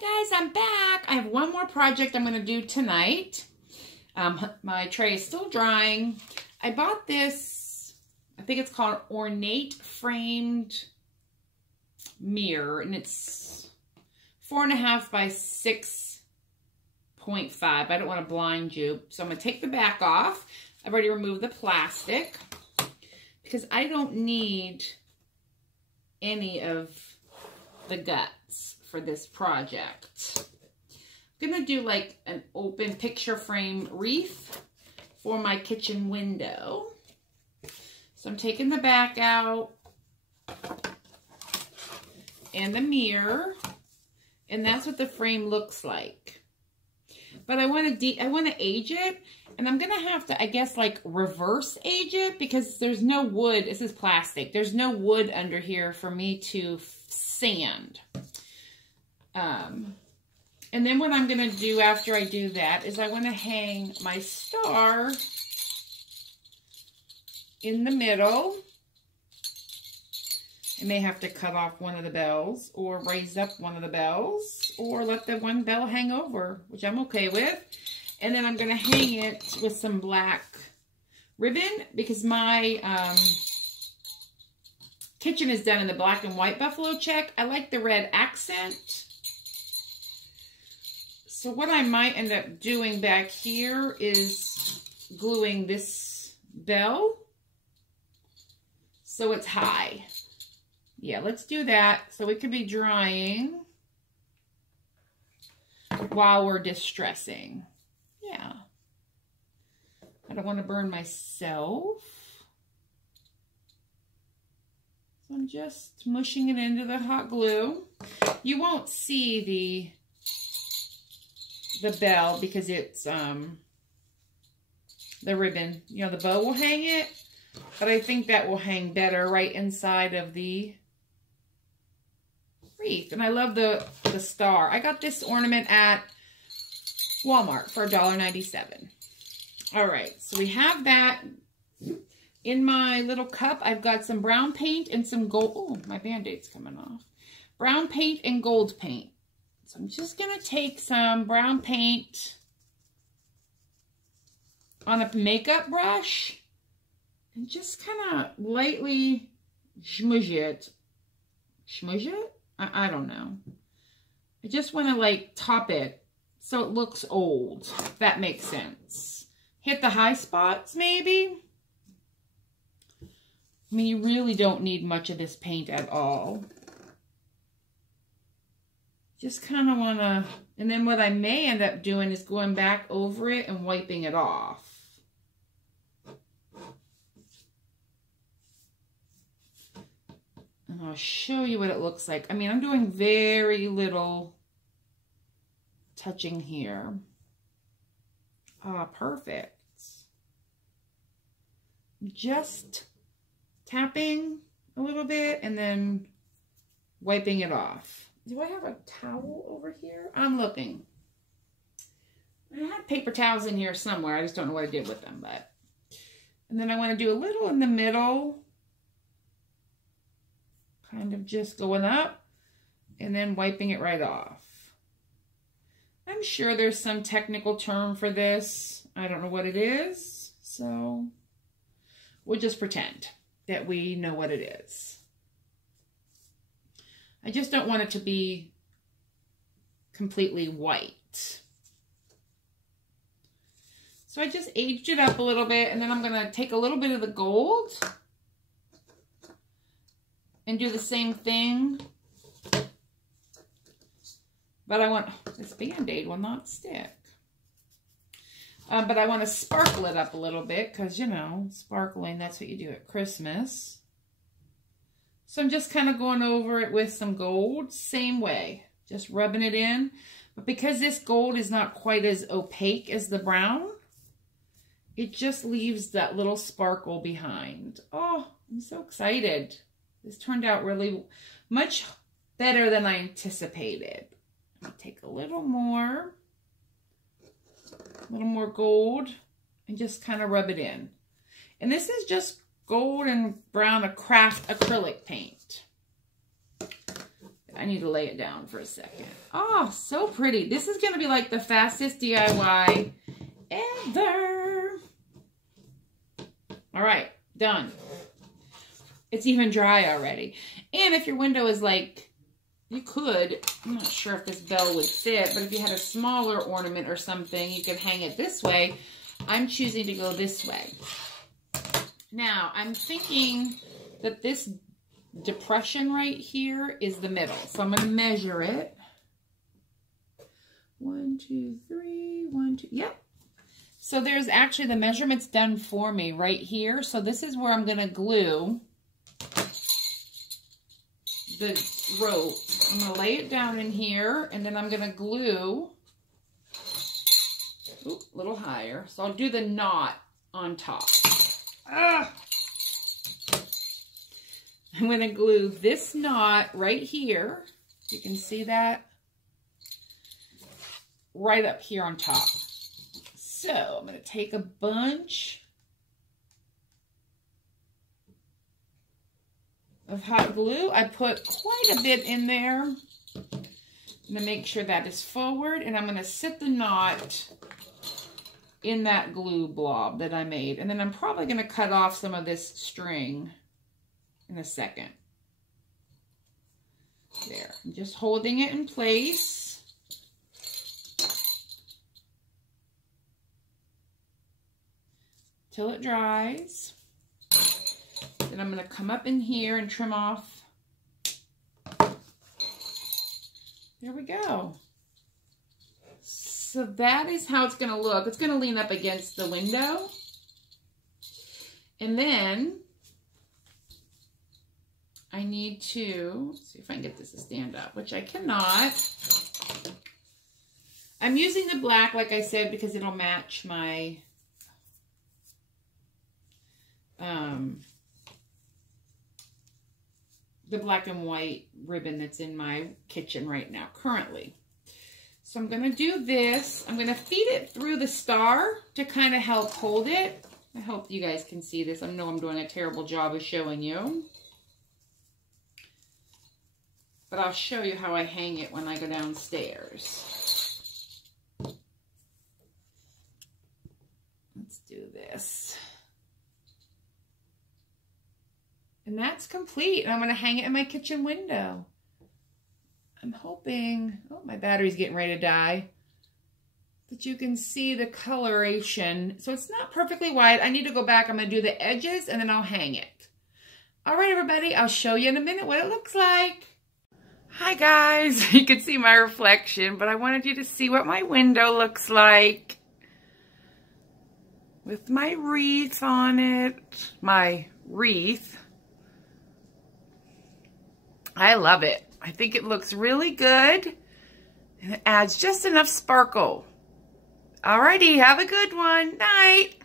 Hi guys, I'm back. I have one more project I'm going to do tonight. My tray is still drying. I bought this, I think it's called Ornate Framed Mirror, and it's 4.5 by 6.5. I don't want to blind you, so I'm going to take the back off. I've already removed the plastic because I don't need any of the guts for this project. I'm gonna do like an open picture frame wreath for my kitchen window. So I'm taking the back out and the mirror, and that's what the frame looks like. But I want to age it, and I'm gonna have to, I guess, like reverse age it because there's no wood. This is plastic. There's no wood under here for me to sand. And then what I'm going to do after I do that is I want to hang my star in the middle. I may have to cut off one of the bells or raise up one of the bells or let the one bell hang over, which I'm okay with. And then I'm going to hang it with some black ribbon because my kitchen is done in the black and white buffalo check. I like the red accent. So what I might end up doing back here is gluing this bell so it's high. Yeah, let's do that so it could be drying while we're distressing. Yeah. I don't want to burn myself. So I'm just mushing it into the hot glue. You won't see the bell because it's the ribbon. You know, the bow will hang it, but I think that will hang better right inside of the wreath. And I love the star. I got this ornament at Walmart for $1.97. All right, so we have that. In my little cup, I've got some brown paint and some gold. Oh, my Band-Aid's coming off. Brown paint and gold paint. So I'm just going to take some brown paint on a makeup brush and just kind of lightly smudge it. Smudge it? I don't know. I just want to like top it so it looks old, if that makes sense. Hit the high spots maybe. I mean, you really don't need much of this paint at all. Just kind of want to, and then what I may end up doing is going back over it and wiping it off. And I'll show you what it looks like. I mean, I'm doing very little touching here. Ah, perfect. Just tapping a little bit and then wiping it off. Do I have a towel over here? I'm looking. I had paper towels in here somewhere. I just don't know what I did with them. But and then I want to do a little in the middle. Kind of just going up and then wiping it right off. I'm sure there's some technical term for this. I don't know what it is. So we'll just pretend that we know what it is. I just don't want it to be completely white. So I just aged it up a little bit, and then I'm going to take a little bit of the gold and do the same thing. But I want, this Band-Aid will not stick. But I want to sparkle it up a little bit because, you know, sparkling, that's what you do at Christmas. So I'm just kind of going over it with some gold, same way, just rubbing it in. But because this gold is not quite as opaque as the brown, it just leaves that little sparkle behind. Oh, I'm so excited. This turned out really much better than I anticipated. I'll take a little more gold and just kind of rub it in. And this is just gold and brown craft acrylic paint. I need to lay it down for a second. Oh, so pretty. This is going to be like the fastest DIY ever. All right, done. It's even dry already. And if your window is like, you could, I'm not sure if this bell would fit, but if you had a smaller ornament or something, you could hang it this way. I'm choosing to go this way. Now, I'm thinking that this depression right here is the middle. So I'm going to measure it. 1, 2, 3, 1, 2. Yep. So there's actually the measurements done for me right here. So this is where I'm going to glue the rope. I'm going to lay it down in here, and then I'm going to glue, a little higher. So I'll do the knot on top. I'm going to glue this knot right here. You can see that right up here on top. So I'm going to take a bunch of hot glue. I put quite a bit in there. I'm going to make sure that is forward, and I'm going to sit the knot in that glue blob that I made. And then I'm probably going to cut off some of this string in a second. There. I'm just holding it in place. Till it dries. Then I'm going to come up in here and trim off. There we go. So that is how it's going to look. It's going to lean up against the window. And then I need to, let's see if I can get this to stand up, which I cannot. I'm using the black, like I said, because it'll match my the black and white ribbon that's in my kitchen right now, currently. So I'm going to do this. I'm going to feed it through the star to kind of help hold it. I hope you guys can see this. I know I'm doing a terrible job of showing you. But I'll show you how I hang it when I go downstairs. Let's do this. And that's complete. And I'm going to hang it in my kitchen window. I'm hoping, oh, my battery's getting ready to die, that you can see the coloration. So it's not perfectly white. I need to go back. I'm going to do the edges and then I'll hang it. All right, everybody. I'll show you in a minute what it looks like. Hi, guys. You can see my reflection, but I wanted you to see what my window looks like with my wreath on it. My wreath. I love it. I think it looks really good, and it adds just enough sparkle. Alrighty, have a good one. Night.